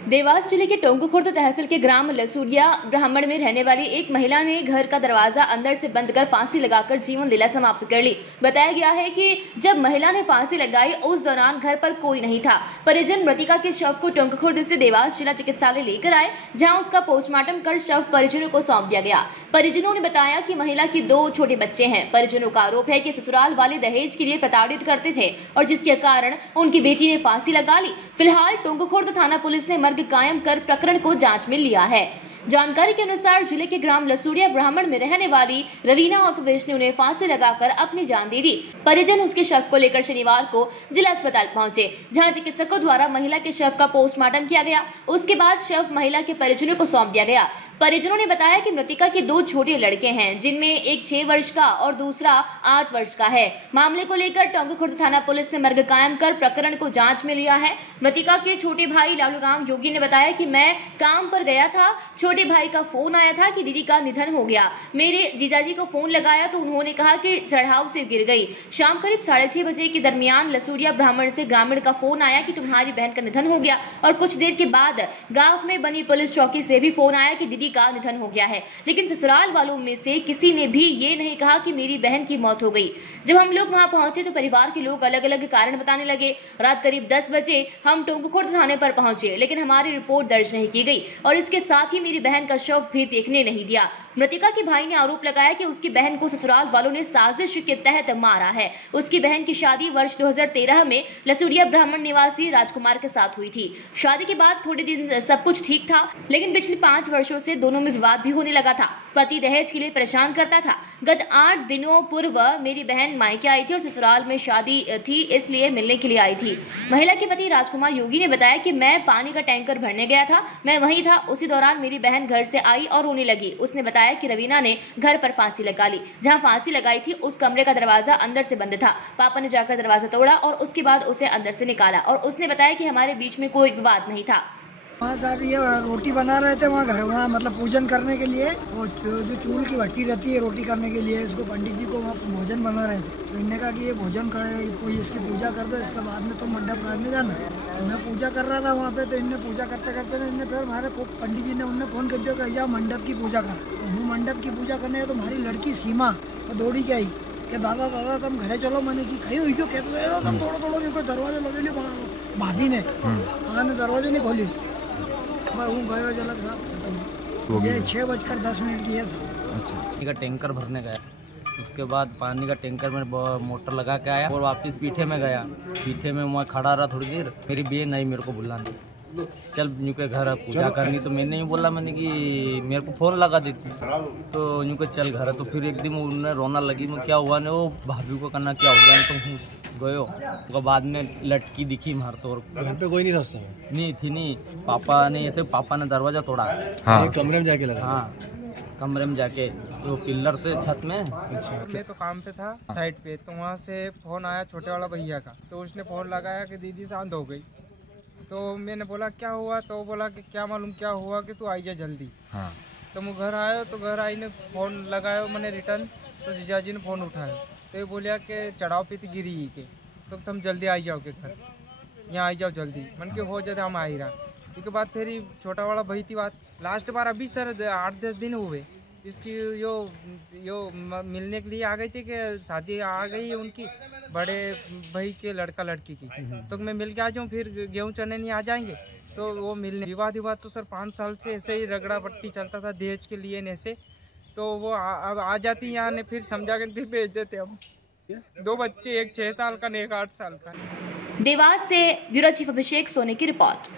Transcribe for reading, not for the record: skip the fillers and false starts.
देवास जिले के टोंकखुर्द तहसील के ग्राम लसूरिया ब्राह्मण में रहने वाली एक महिला ने घर का दरवाजा अंदर से बंद कर फांसी लगाकर जीवन लीला समाप्त कर ली। बताया गया है कि जब महिला ने फांसी लगाई उस दौरान घर पर कोई नहीं था। परिजन मृतका के शव को टोंकखुर्द से देवास जिला चिकित्सालय लेकर आए, जहां उसका पोस्टमार्टम कर शव परिजनों को सौंप दिया गया। परिजनों ने बताया कि महिला की 2 छोटे बच्चे हैं। परिजनों का आरोप है कि ससुराल वाले दहेज के लिए प्रताड़ित करते थे और जिसके कारण उनकी बेटी ने फांसी लगा ली। फिलहाल टोंकखुर्द थाना पुलिस ने मर्ग कायम कर प्रकरण को जांच में लिया है। जानकारी के अनुसार जिले के ग्राम लसूरिया ब्राह्मण में रहने वाली रवीना और विष्णु ने फांसी लगाकर अपनी जान दे दी। परिजन उसके शव को लेकर शनिवार को जिला अस्पताल पहुंचे, जहां चिकित्सकों द्वारा महिला के शव का पोस्टमार्टम किया गया। उसके बाद शव महिला के परिजनों को सौंप दिया गया। परिजनों ने बताया कि मृतका के 2 छोटे लड़के हैं, जिनमें एक 6 वर्ष का और दूसरा 8 वर्ष का है। मामले को लेकर टोंकखुर्द थाना पुलिस ने मर्ग कायम कर प्रकरण को जांच में लिया है। मृतका के छोटे भाई लालू राम योगी ने बताया कि मैं काम पर गया था, छोटे भाई का फोन आया था कि दीदी का निधन हो गया। मेरे जीजाजी को फोन लगाया तो उन्होंने कहा कि चढ़ाव से गिर गई। शाम करीब 6:30 बजे के दरमियान लसूरिया ब्राह्मण से ग्रामीण का फोन आया कि तुम्हारी बहन का निधन हो गया, और कुछ देर के बाद गांव में बनी पुलिस चौकी से भी फोन आया कि दीदी का निधन हो गया है। लेकिन ससुराल वालों में से किसी ने भी ये नहीं कहा कि मेरी बहन की मौत हो गई। जब हम लोग वहां पहुंचे तो परिवार के लोग अलग अलग कारण बताने लगे। रात करीब 10 बजे हम टोंकखुर्द थाने पर पहुंचे, लेकिन हमारी रिपोर्ट दर्ज नहीं की गई और इसके साथ ही मेरी बहन का शव भी देखने नहीं दिया। मृतका के भाई ने आरोप लगाया कि उसकी बहन को ससुराल वालों ने साजिश के तहत मारा है। उसकी बहन की शादी वर्ष 2013 में लसूरिया ब्राह्मण निवासी राजकुमार के साथ हुई थी। शादी के बाद थोड़े दिन सब कुछ ठीक था, लेकिन पिछले 5 वर्षों से दोनों में विवाद भी होने लगा था। पति दहेज के लिए परेशान करता था। गत 8 दिनों पूर्व मेरी बहन मायके आई थी और ससुराल में शादी थी, इसलिए मिलने के लिए आई थी। महिला के पति राजकुमार योगी ने बताया कि मैं पानी का टैंकर भरने गया था, मैं वहीं था। उसी दौरान मेरी बहन घर से आई और रोने लगी। उसने बताया कि रवीना ने घर पर फांसी लगा ली। जहां फांसी लगाई थी उस कमरे का दरवाजा अंदर से बंद था। पापा ने जाकर दरवाजा तोड़ा और उसके बाद उसे अंदर से निकाला, और उसने बताया कि हमारे बीच में कोई विवाद नहीं था। वहाँ साहब ये रोटी बना रहे थे वहाँ मतलब पूजन करने के लिए, वो जो चूल की भट्टी रहती है रोटी करने के लिए, इसको पंडित जी को वहाँ भोजन बना रहे थे। तो इन्होंने कहा कि ये भोजन करे, इसकी पूजा कर दो, इसके बाद में तो मंडप काटने जाना है। तो मैं पूजा कर रहा था वहाँ पे, तो इनने पूजा करते करते इनने फिर हमारे पंडित जी ने उन्हें फोन कर दिया कि या मंडप की पूजा करा। तो हूँ मंडप की पूजा करने तो हमारी लड़की सीमा वो दौड़ी के आई कि दादा दादा तुम घरे चलो। मैंने की कही हुई जो कहते रहे तुम थोड़ा दरवाजा लगे नहीं, भाभी ने दरवाजे नहीं खोली थी। गयो जलक साहब ये 6:10 की है सर। अच्छा, का टैंकर भरने गया, उसके बाद पानी का टैंकर में मोटर लगा के आया और वापस पीठे में गया। पीठे में वहाँ खड़ा रहा थोड़ी देर, मेरी बहन आई मेरे को बुलाने, चल न्यू के घर पूजा करनी। तो मैंने ही बोला, मैंने कि मेरे को फोन लगा देती, तो न्यू के चल घर। तो फिर एकदम उन्हें रोना लगी, मैं क्या हुआ ने वो भाभी को करना क्या हो गया, तो गयो। तो बाद में लटकी दिखी मार, तो घर पे कोई नहीं था, नहीं थी नहीं। पापा ने दरवाजा तोड़ा। हाँ, कमरे में जाके लगा। हाँ, कमरे में जाके तो पिल्लर से छत में। अच्छा, मैं तो काम पे था साइड पे, तो वहाँ से फोन आया छोटे वाला भैया का। तो उसने फोन लगाया कि दीदी शांत हो गई। तो मैंने बोला क्या हुआ, तो बोला कि क्या मालूम क्या हुआ, कि तू आई जा जल्दी। हाँ। तो मैं घर आया, तो घर आई ने फोन लगाया मैंने रिटर्न, तो जीजाजी ने फोन उठाया। तो ये बोलिया कि चढ़ाव पे गिरी ही के, तो तुम जल्दी आई जाओ के घर, यहाँ आई जाओ जल्दी। मन के हो जाते हम आ ही रहा। उसके बाद फिर छोटा वाला भाई थी बात। लास्ट बार अभी सर 8-10 दिन हुए इसकी यो मिलने के लिए आ गई थी कि शादी आ गई है उनकी बड़े भाई के लड़का लड़की की। तो मैं मिल के आ जाऊँ, फिर गेहूँ चने नहीं आ जाएंगे। तो वो मिलने विवाद तो सर 5 साल से ऐसे ही रगड़ा पट्टी चलता था दहेज के लिए ऐसे। तो वो अब आ जाती यहाँ ने, फिर समझा कर फिर भेज देते हम। 2 बच्चे, एक 6 साल का, एक 8 साल का। देवास से ब्यूरो चीफ अभिषेक सोनी की रिपोर्ट।